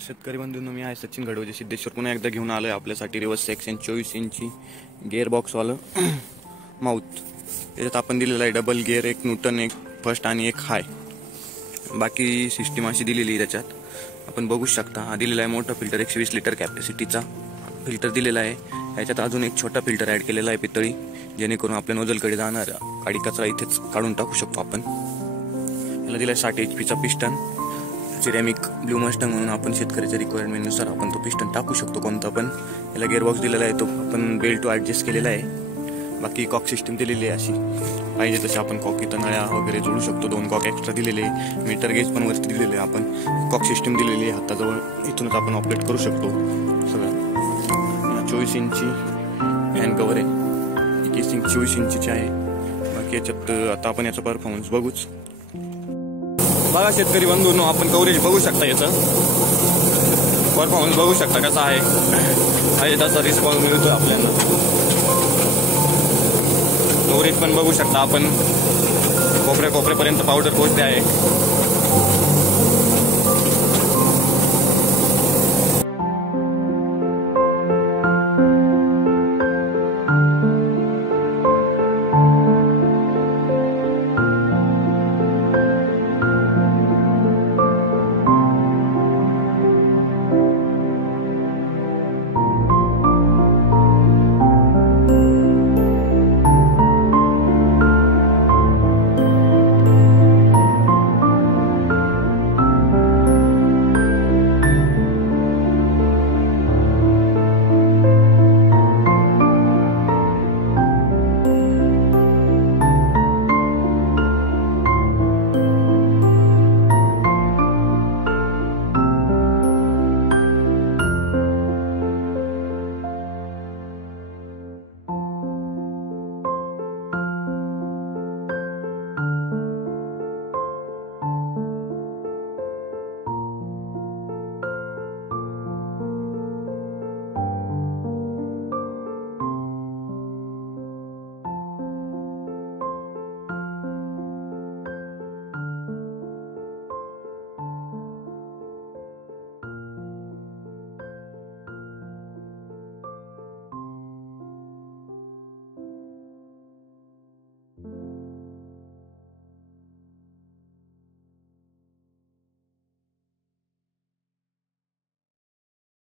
शेतकरी बंधूंनो, मी आहे सचिन घडवजे सिद्धेश्वर. पुन्हा एकदा घेऊन आलोय आपल्यासाठी रिवर्स सेक्शन 24 इंची गिअर बॉक्सवालं माउथ. त्याच्यात आपण दिलेला आहे डबल गिअर, एक न्यूटन, एक फर्स्ट आणि एक हाय. बाकी सिस्टीम अशी दिलेली आहे. त्याच्यात आपण बघू शकता हा दिलेला आहे मोठा फिल्टर, 120 लिटर कॅपॅसिटीचा फिल्टर दिलेला आहे. याच्यात अजून एक छोटा फिल्टर ॲड केलेला आहे पितळी, जेणेकरून आपल्या नोझलकडे जाणार काडी कचरा इथेच काढून टाकू शकतो आपण. याला दिला 60 HP चा पिस्टन, सिरेमिक ब्लू मस्टंग म्हणून आपण शेतकऱ्याच्या रिक्वायरमेंटनुसार आपण तो पिस्टन टाकू शकतो कोणता पण. याला गिअरबॉक्स दिलेला आहे, तो आपण बेल्ट टू ॲडजस्ट केलेला आहे. बाकी कॉक सिस्टम दिलेली आहे अशी, पाहिजे तसे आपण कॉक इथं नळ्या वगैरे जोडू शकतो. 2 कॉक एक्स्ट्रा दिलेले आहे. मीटर गेज पण वरती दिलेले आहे. आपण कॉक सिस्टम दिलेली आहे हाताजवळ, इथूनच आपण ऑपरेट करू शकतो सगळं. 24 इंची फॅन कवर आहे, केसिंग 24 इंचीची आहे. बाकी याच्यात आता आपण याचा परफॉर्मन्स बघूच. बघा शेतकरी बंधूंनो, आपण कव्हरेज बघू शकता, याचं परफॉर्मन्स बघू शकता कसा आहे तसा रिस्पॉन्स मिळतो आपल्याला. कव्हरेज पण बघू शकता आपण, कोपऱ्यापर्यंत पावडर पोहोचते आहे.